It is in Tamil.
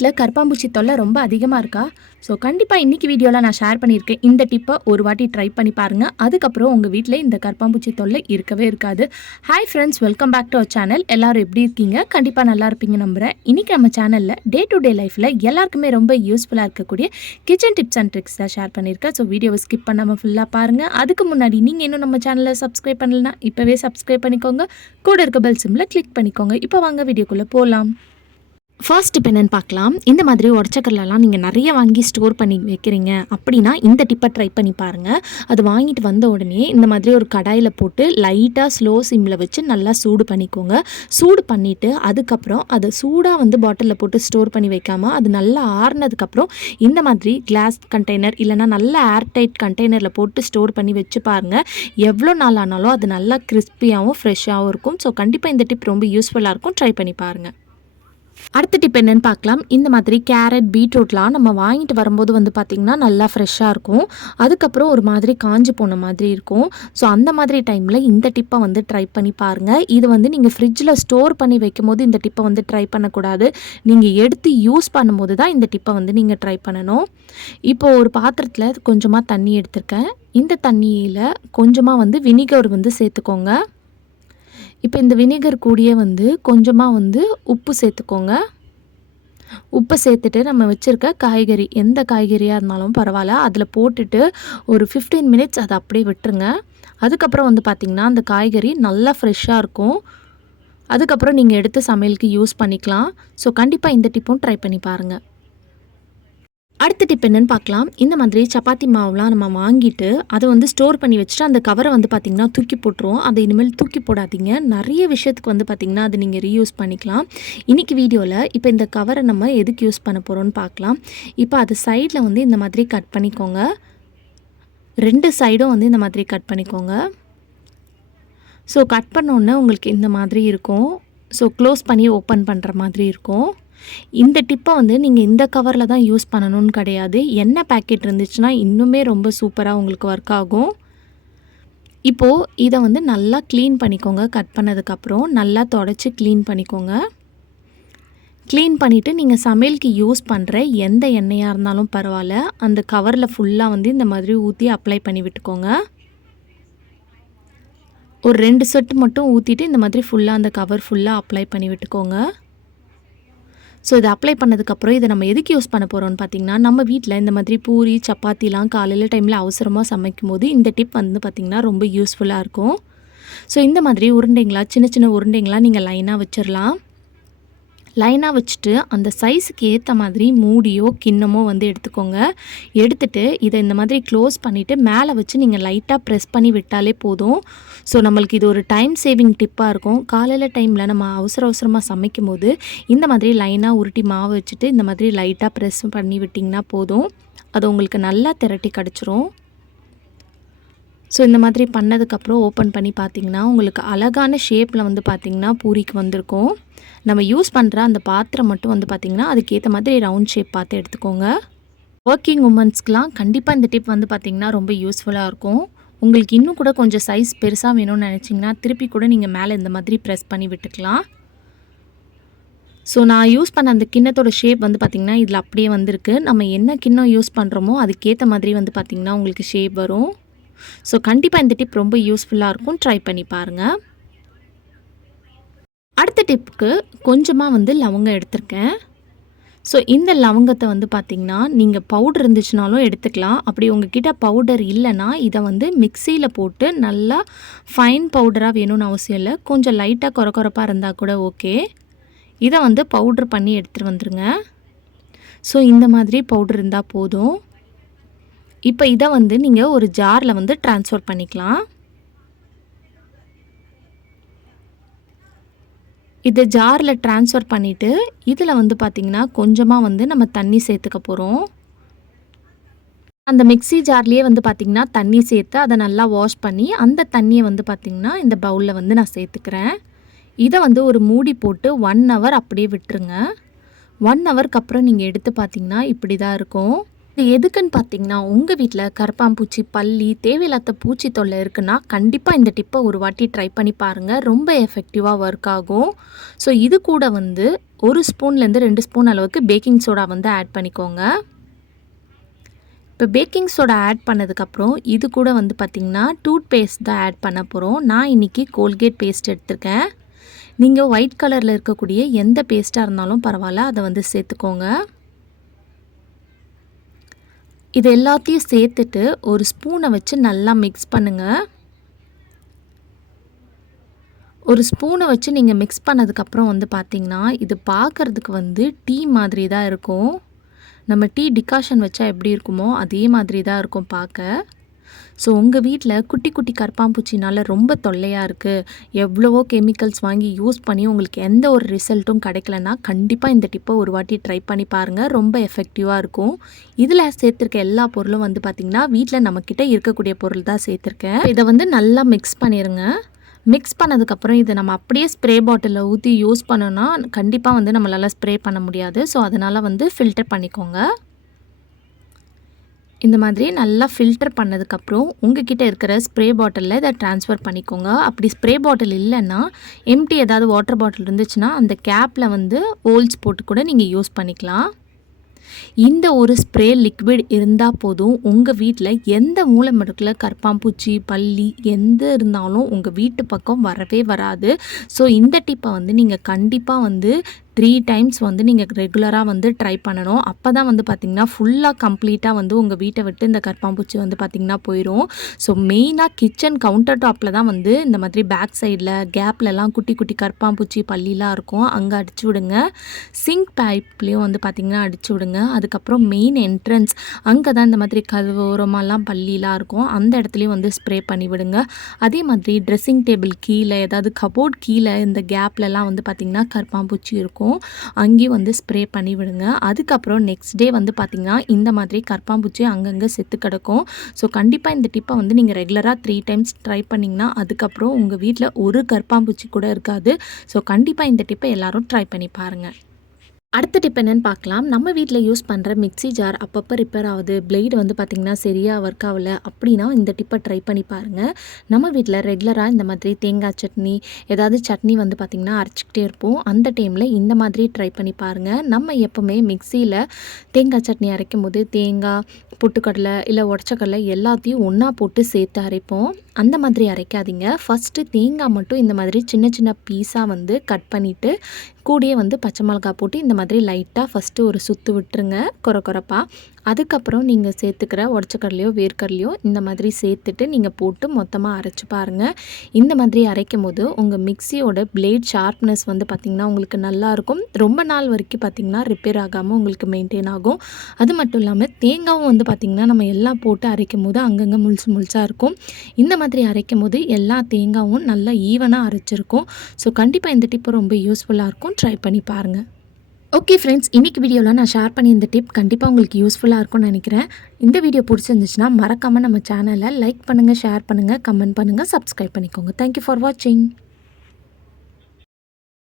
வீட்டில் கரப்பான்பூச்சி தொல்லை ரொம்ப அதிகமாக இருக்கா? ஸோ கண்டிப்பாக இன்றைக்கி வீடியோவில் நான் ஷேர் பண்ணியிருக்கேன். இந்த டிப்பை ஒரு வாட்டி ட்ரை பண்ணி பாருங்கள். அதுக்கப்புறம் உங்கள் வீட்டில் இந்த கரப்பான்பூச்சி தொல்லை இருக்கவே இருக்காது. Hi friends, welcome back to our channel. எல்லோரும் எப்படி இருக்கீங்க? கண்டிப்பாக நல்லா இருப்பீங்க நம்புகிறேன். இன்றைக்கி நம்ம சேனலில் டே டு டே லைஃப்பில் எல்லாருக்குமே ரொம்ப யூஸ்ஃபுல்லாக இருக்கக்கூடிய கிச்சன் டிப்ஸ் அண்ட் ட்ரிக்ஸ் தான் ஷேர் பண்ணியிருக்கேன். ஸோ வீடியோவை ஸ்கிப் பண்ணாமல் ஃபுல்லாக பாருங்கள். அதுக்கு முன்னாடி நீங்கள் இன்னும் நம்ம சேனலை சப்ஸ்கிரைப் பண்ணலன்னா இப்போவே சப்ஸ்கிரைப் பண்ணிக்கோங்க. கூட இருக்க பெல் சிம்மில் கிளிக் பண்ணிக்கோங்க. இப்போ வாங்க வீடியோக்குள்ளே போகலாம். ஃபர்ஸ்ட் இப்போ என்னென்னு பார்க்கலாம். இந்த மாதிரி உடச்சக்கல்லாம் நீங்கள் நிறைய வாங்கி ஸ்டோர் பண்ணி வைக்கிறீங்க அப்படின்னா இந்த டிப்பை ட்ரை பண்ணி பாருங்கள். அது வாங்கிட்டு வந்த உடனே இந்த மாதிரி ஒரு கடாயில் போட்டு லைட்டாக ஸ்லோ சிம்மில் வச்சு நல்லா சூடு பண்ணிக்கோங்க. சூடு பண்ணிவிட்டு அதுக்கப்புறம் அதை சூடாக பாட்டிலில் போட்டு ஸ்டோர் பண்ணி வைக்காமல் அது நல்லா ஆறுனதுக்கப்புறம் இந்த மாதிரி கிளாஸ் கண்டெய்னர் இல்லைனா நல்ல ஏர்டைட் கண்டெய்னரில் போட்டு ஸ்டோர் பண்ணி வச்சு பாருங்கள். எவ்வளோ நாள் ஆனாலும் அது நல்லா கிறிஸ்பியாகவும் ஃப்ரெஷ்ஷாகவும் இருக்கும். ஸோ கண்டிப்பாக இந்த டிப் ரொம்ப யூஸ்ஃபுல்லாக இருக்கும். ட்ரை பண்ணி பாருங்கள். அடுத்த டிப் என்னென்னு பார்க்கலாம். இந்த மாதிரி கேரட் பீட்ரூட்லாம் நம்ம வாங்கிட்டு வரும்போது பார்த்திங்கன்னா நல்லா ஃப்ரெஷ்ஷாக இருக்கும். அதுக்கப்புறம் ஒரு மாதிரி காஞ்சி போன மாதிரி இருக்கும். ஸோ அந்த மாதிரி டைமில் இந்த டிப்பை ட்ரை பண்ணி பாருங்கள். இது நீங்கள் ஃப்ரிட்ஜில் ஸ்டோர் பண்ணி வைக்கும் போது இந்த டிப்பை ட்ரை பண்ணக்கூடாது. நீங்கள் எடுத்து யூஸ் பண்ணும்போது தான் இந்த டிப்பை நீங்கள் ட்ரை பண்ணணும். இப்போது ஒரு பாத்திரத்தில் கொஞ்சமாக தண்ணி எடுத்திருக்கேன். இந்த தண்ணியில் கொஞ்சமாக வினிகர் சேர்த்துக்கோங்க. இப்போ இந்த வினிகர் கூடியே கொஞ்சமாக உப்பு சேர்த்துக்கோங்க. உப்பை சேர்த்துட்டு நம்ம வச்சுருக்க காய்கறி எந்த காய்கறியாக இருந்தாலும் பரவாயில்ல அதில் போட்டுட்டு ஒரு 15 மினிட்ஸ் அதை அப்படியே விட்டுருங்க. அதுக்கப்புறம் பார்த்திங்கன்னா அந்த காய்கறி நல்லா ஃப்ரெஷ்ஷாக இருக்கும். அதுக்கப்புறம் நீங்கள் எடுத்து சமையலுக்கு யூஸ் பண்ணிக்கலாம். ஸோ கண்டிப்பாக இந்த டிப்பும் ட்ரை பண்ணி பாருங்கள். அடுத்த டிப் என்னென்னு பார்க்கலாம். இந்த மாதிரி சப்பாத்தி மாவுலாம் நம்ம வாங்கிட்டு அதை ஸ்டோர் பண்ணி வச்சுட்டு அந்த கவரை பார்த்திங்கன்னா தூக்கி போட்டுருவோம். அதை இனிமேல் தூக்கி போடாதீங்க. நிறைய விஷயத்துக்கு பார்த்திங்கன்னா அது நீங்கள் ரீயூஸ் பண்ணிக்கலாம். இன்றைக்கி வீடியோவில் இப்போ இந்த கவரை நம்ம எதுக்கு யூஸ் பண்ண போகிறோன்னு பார்க்கலாம். இப்போ அது சைடில் இந்த மாதிரி கட் பண்ணிக்கோங்க. 2 சைடும் இந்த மாதிரி கட் பண்ணிக்கோங்க. ஸோ கட் பண்ணோன்னே உங்களுக்கு இந்த மாதிரி இருக்கும். ஸோ க்ளோஸ் பண்ணி ஓப்பன் பண்ணுற மாதிரி இருக்கும். இந்த டிப்பை நீங்கள் இந்த கவரில் தான் யூஸ் பண்ணணும்னு கிடையாது. எண்ணெய் பேக்கெட் இருந்துச்சுன்னா இன்னுமே ரொம்ப சூப்பராக உங்களுக்கு ஒர்க் ஆகும். இப்போது இதை நல்லா க்ளீன் பண்ணிக்கோங்க. கட் பண்ணதுக்கப்புறம் நல்லா தொடச்சி க்ளீன் பண்ணிக்கோங்க. க்ளீன் பண்ணிவிட்டு நீங்கள் சமையலுக்கு யூஸ் பண்ணுற எந்த எண்ணெயாக இருந்தாலும் பரவாயில்ல அந்த கவரில் ஃபுல்லாக இந்த மாதிரி ஊற்றி அப்ளை பண்ணி விட்டுக்கோங்க. ஒரு 2 சொட்டு மட்டும் ஊற்றிட்டு இந்த மாதிரி ஃபுல்லாக அந்த கவர் ஃபுல்லாக அப்ளை பண்ணி விட்டுக்கோங்க. ஸோ இதை அப்ளை பண்ணதுக்கப்புறம் இதை நம்ம எதுக்கு யூஸ் பண்ண போகிறோம்னு பார்த்திங்கன்னா, நம்ம வீட்டில் இந்த மாதிரி பூரி சப்பாத்திலாம் காலையில் டைமில் அவசரமாக சமைக்கும் போது இந்த டிப் பார்த்திங்கன்னா ரொம்ப யூஸ்ஃபுல்லாக இருக்கும். ஸோ இந்த மாதிரி உருண்டைங்களா சின்ன சின்ன உருண்டைங்களாக நீங்கள் லைனாக வச்சிடலாம். லைனாக வச்சுட்டு அந்த சைஸுக்கு ஏற்ற மாதிரி மூடியோ கிண்ணமோ எடுத்துக்கோங்க. எடுத்துகிட்டு இதை இந்த மாதிரி க்ளோஸ் பண்ணிவிட்டு மேலே வச்சு நீங்கள் லைட்டாக ப்ரெஸ் பண்ணி விட்டாலே போதும். ஸோ நம்மளுக்கு இது ஒரு டைம் சேவிங் டிப்பாக இருக்கும். காலையில் டைமில் நம்ம அவசரமாக சமைக்கும் போது இந்த மாதிரி லைனாக உருட்டி மாவு வச்சுட்டு இந்த மாதிரி லைட்டாக ப்ரெஸ் பண்ணி விட்டிங்கன்னா போதும். அது உங்களுக்கு நல்லா திரட்டி கிடச்சிரும். ஸோ இந்த மாதிரி பண்ணதுக்கப்புறம் ஓப்பன் பண்ணி பார்த்திங்கன்னா உங்களுக்கு அழகான ஷேப்பில் பார்த்திங்கன்னா பூரிக்கு வந்திருக்கும். நம்ம யூஸ் பண்ணுற அந்த பாத்திரம் மட்டும் பார்த்திங்கன்னா அதுக்கேற்ற மாதிரி ரவுண்ட் ஷேப் பார்த்து எடுத்துக்கோங்க. ஒர்க்கிங் உமன்ஸ்க்கெலாம் கண்டிப்பாக இந்த டிப் பார்த்திங்கன்னா ரொம்ப யூஸ்ஃபுல்லாக இருக்கும். உங்களுக்கு இன்னும் கூட கொஞ்சம் சைஸ் பெருசாக வேணும்னு நினச்சிங்கன்னா திருப்பி கூட நீங்கள் மேலே இந்த மாதிரி ப்ரெஸ் பண்ணி விட்டுக்கலாம். ஸோ நான் யூஸ் பண்ண அந்த கிண்ணத்தோட ஷேப் பார்த்திங்கன்னா இதில் அப்படியே வந்திருக்கு. நம்ம என்ன கிண்ணம் யூஸ் பண்ணுறோமோ அதுக்கேற்ற மாதிரி பார்த்திங்கன்னா உங்களுக்கு ஷேப் வரும். ஸோ கண்டிப்பாக இந்த டிப் ரொம்ப யூஸ்ஃபுல்லாக இருக்கும். ட்ரை பண்ணி பாருங்கள். அடுத்த டிப்புக்கு கொஞ்சமாக லவங்கம் எடுத்திருக்கேன். ஸோ இந்த லவங்கத்தை பார்த்திங்கன்னா நீங்கள் பவுடர் இருந்துச்சுனாலும் எடுத்துக்கலாம். அப்படி உங்ககிட்ட பவுடர் இல்லைன்னா இதை மிக்சியில் போட்டு நல்லா ஃபைன் பவுடராக வேணும்னு அவசியம் இல்லை. கொஞ்சம் லைட்டாக கொரப்பாக இருந்தால் கூட ஓகே. இதை பவுட்ரு பண்ணி எடுத்துகிட்டு வந்துடுங்க. ஸோ இந்த மாதிரி பவுடர் இருந்தால் போதும். இப்போ இதை நீங்கள் ஒரு ஜாரில் ட்ரான்ஸ்ஃபர் பண்ணிக்கலாம். இதை ஜாரில் ட்ரான்ஸ்ஃபர் பண்ணிவிட்டு இதில் பார்த்திங்கன்னா கொஞ்சமாக நம்ம தண்ணி சேர்த்துக்க போகிறோம். அந்த மிக்ஸி ஜார்லேயே பார்த்திங்கன்னா தண்ணி சேர்த்து அதை நல்லா வாஷ் பண்ணி அந்த தண்ணியை பார்த்திங்கன்னா இந்த பவுலில் நான் சேர்த்துக்கிறேன். இதை ஒரு மூடி போட்டு 1 ஹவர் அப்படியே விட்டுருங்க. 1 ஹவருக்கு அப்புறம் நீங்கள் எடுத்து பார்த்திங்கன்னா இப்படி தான் இருக்கும். இது எதுக்குன்னு பார்த்தீங்கன்னா, உங்க வீட்ல கரப்பான்பூச்சி, பல்லி, தேவையில்லாத பூச்சி தொல்லை இருக்குன்னா, கண்டிப்பா இந்த டிப்ப ஒரு வாட்டி ட்ரை பண்ணி பாருங்க. ரொம்ப எஃபெக்டிவா ஒர்க் ஆகும். ஸோ இது கூட வந்து 1 ஸ்பூன்லேருந்து 2 ஸ்பூன் அளவுக்கு பேக்கிங் சோடா வந்து ஆட் பண்ணிக்கோங்க. இப்போ பேக்கிங் சோடா ஆட் பண்ணதுக்கப்புறம் இது கூட வந்து பார்த்திங்கன்னா டூத் பேஸ்ட் தான் ஆட் பண்ண போகிறோம். நான் இன்றைக்கி கோல்கேட் பேஸ்ட் எடுத்திருக்கேன். நீங்கள் ஒயிட் கலரில் இருக்கக்கூடிய எந்த பேஸ்ட்டாக இருந்தாலும் பரவாயில்ல, அதை வந்து சேர்த்துக்கோங்க. இது எல்லாத்தையும் சேர்த்துட்டு ஒரு ஸ்பூனை வச்சு நல்லா மிக்ஸ் பண்ணுங்கள். ஒரு ஸ்பூனை வச்சு நீங்கள் மிக்ஸ் பண்ணதுக்கப்புறம் வந்து பார்த்திங்கன்னா, இது பார்க்குறதுக்கு வந்து டீ மாதிரி தான் இருக்கும். நம்ம டீ டிகாஷன் வச்சா எப்படி இருக்குமோ அதே மாதிரி தான் இருக்கும் பார்க்க. ஸோ உங்கள் வீட்டில் குட்டி குட்டி கரப்பான்பூச்சினால் ரொம்ப தொல்லையாக இருக்குது, எவ்வளவோ கெமிக்கல்ஸ் வாங்கி யூஸ் பண்ணி உங்களுக்கு எந்த ஒரு ரிசல்ட்டும் கிடைக்கலன்னா, கண்டிப்பாக இந்த டிப்பை ஒரு வாட்டி ட்ரை பண்ணி பாருங்கள். ரொம்ப எஃபெக்டிவாக இருக்கும். இதில் சேர்த்துருக்க எல்லா பொருளும் வந்து பார்த்திங்கன்னா வீட்டில் நம்மக்கிட்ட இருக்கக்கூடிய பொருள் தான் சேர்த்துருக்கேன். இதை வந்து நல்லா மிக்ஸ் பண்ணிடுங்க. மிக்ஸ் பண்ணதுக்கப்புறம் இதை நம்ம அப்படியே ஸ்ப்ரே பாட்டிலில் ஊற்றி யூஸ் பண்ணோன்னா கண்டிப்பாக வந்து நம்மளால் ஸ்ப்ரே பண்ண முடியாது. ஸோ அதனால் வந்து ஃபில்டர் பண்ணிக்கோங்க. இந்த மாதிரி நல்லா ஃபில்டர் பண்ணதுக்கப்புறம் உங்ககிட்ட இருக்கிற ஸ்ப்ரே பாட்டிலில் இதை ட்ரான்ஸ்ஃபர் பண்ணிக்கோங்க. அப்படி ஸ்ப்ரே பாட்டில் இல்லைன்னா எம்டி ஏதாவது வாட்டர் பாட்டில் இருந்துச்சுன்னா அந்த கேப்பில் வந்து ஹோல்ஸ் போட்டு கூட நீங்கள் யூஸ் பண்ணிக்கலாம். இந்த ஒரு ஸ்ப்ரே லிக்விட் இருந்தால் போதும், உங்கள் வீட்டில் எந்த மூலை முடுக்கில் கரப்பான்பூச்சி, பல்லி எந்த இருந்தாலும் உங்கள் வீட்டு பக்கம் வரவே வராது. ஸோ இந்த டிப்பை வந்து நீங்கள் கண்டிப்பாக வந்து 3 டைம்ஸ் வந்து நீங்கள் ரெகுலராக வந்து ட்ரை பண்ணணும். அப்போ தான் வந்து பார்த்திங்கன்னா ஃபுல்லாக கம்ப்ளீட்டாக வந்து உங்கள் வீட்டை விட்டு இந்த கரப்பான்பூச்சி வந்து பார்த்திங்கன்னா போயிடும். ஸோ மெயினாக கிச்சன் கவுண்டர் டாப்பில் தான் வந்து இந்த மாதிரி பேக் சைடில் கேப்லலாம் குட்டி குட்டி கரப்பான்பூச்சி, பல்லிலாம் இருக்கும். அங்கே அடிச்சு விடுங்க. சிங்க் பைப்லேயும் வந்து பார்த்திங்கன்னா அடிச்சு விடுங்க. அதுக்கப்புறம் மெயின் என்ட்ரன்ஸ் அங்கே தான் இந்த மாதிரி கதவு ஓரமாலாம் பல்லிலாம் இருக்கும். அந்த இடத்துலையும் வந்து ஸ்ப்ரே பண்ணி விடுங்க. அதே மாதிரி ட்ரெஸ்ஸிங் டேபிள் கீழே, ஏதாவது கபோர்ட் கீழே இந்த கேப்லலாம் வந்து பார்த்திங்கன்னா கரப்பான்பூச்சி இருக்கும். அங்கேயும் வந்து ஸ்ப்ரே பண்ணி விடுங்க. அதுக்கப்புறம் நெக்ஸ்ட் டே வந்து பார்த்திங்கன்னா இந்த மாதிரி கரப்பான்பூச்சி அங்கங்கே செத்து கிடக்கும். ஸோ கண்டிப்பாக இந்த டிப்பை வந்து நீங்கள் ரெகுலராக 3 டைம்ஸ் ட்ரை பண்ணிங்கன்னா அதுக்கப்புறம் உங்கள் வீட்டில் ஒரு கரப்பான்பூச்சி கூட இருக்காது. ஸோ கண்டிப்பாக இந்த டிப்பை எல்லோரும் ட்ரை பண்ணி பாருங்கள். அடுத்த டிப் என்னென்னு பார்க்கலாம். நம்ம வீட்டில் யூஸ் பண்ணுற மிக்ஸி ஜார் அப்பப்போ ரிப்பேர் ஆகுது, பிளேடு வந்து பார்த்திங்கன்னா சரியாக ஒர்க் ஆகலை அப்படின்னா இந்த டிப்பை ட்ரை பண்ணி பாருங்கள். நம்ம வீட்டில் ரெகுலராக இந்த மாதிரி தேங்காய் சட்னி, ஏதாவது சட்னி வந்து பார்த்திங்கன்னா அரைச்சிக்கிட்டே இருப்போம். அந்த டைமில் இந்த மாதிரி ட்ரை பண்ணி பாருங்கள். நம்ம எப்போவுமே மிக்சியில் தேங்காய் சட்னி அரைக்கும் போது தேங்காய், பொட்டுக்கடலை இல்லை உடச்சக்கடலை எல்லாத்தையும் ஒன்றா போட்டு சேர்த்து அரைப்போம். அந்த மாதிரி அரைக்காதீங்க. ஃபஸ்ட்டு தேங்காய் மட்டும் இந்த மாதிரி சின்ன சின்ன பீஸாக வந்து கட் பண்ணிவிட்டு கூடயே வந்து பச்சை மிளகா போட்டு இந்த மாதிரி லைட்டாக ஃபஸ்ட்டு ஒரு சுற்று விட்டுருங்க கொரப்பாக. அதுக்கப்புறம் நீங்கள் சேர்த்துக்கிற உடச்சக்கடலையோ வேர்க்கடலையோ இந்த மாதிரி சேர்த்துட்டு நீங்கள் போட்டு மொத்தமாக அரைச்சி பாருங்கள். இந்த மாதிரி அரைக்கும் போது உங்கள் மிக்சியோட பிளேட் ஷார்ப்னஸ் வந்து பார்த்திங்கன்னா உங்களுக்கு நல்லாயிருக்கும். ரொம்ப நாள் வரைக்கும் பார்த்திங்கன்னா ரிப்பேர் ஆகாமல் உங்களுக்கு மெயின்டைன் ஆகும். அது மட்டும் இல்லாமல் தேங்காயும் வந்து பார்த்திங்கன்னா நம்ம எல்லாம் போட்டு அரைக்கும் போது அங்கங்கே முழுசாக இருக்கும். இந்த மாதிரி அரைக்கும் போது எல்லா தேங்காயும் நல்லா ஈவனாக அரைச்சிருக்கும். ஸோ கண்டிப்பாக இந்த டிப்பு ரொம்ப யூஸ்ஃபுல்லாக இருக்கும். ட்ரை பண்ணி பாருங்கள். ஓகே ஃப்ரெண்ட்ஸ், இன்றைக்கி வீடியோவில் நான் ஷேர் பண்ணி இந்த டிப் கண்டிப்பாக உங்களுக்கு யூஸ்ஃபுல்லாக இருக்கும்னு நினைக்கிறேன். இந்த வீடியோ பிடிச்சிருந்துச்சுன்னா மறக்காமல் நம்ம சேனலை லைக் பண்ணுங்கள், ஷேர் பண்ணுங்கள், கமெண்ட் பண்ணுங்கள், சப்ஸ்கிரைப் பண்ணிக்கோங்க. தேங்க்யூ ஃபார் வாட்சிங்.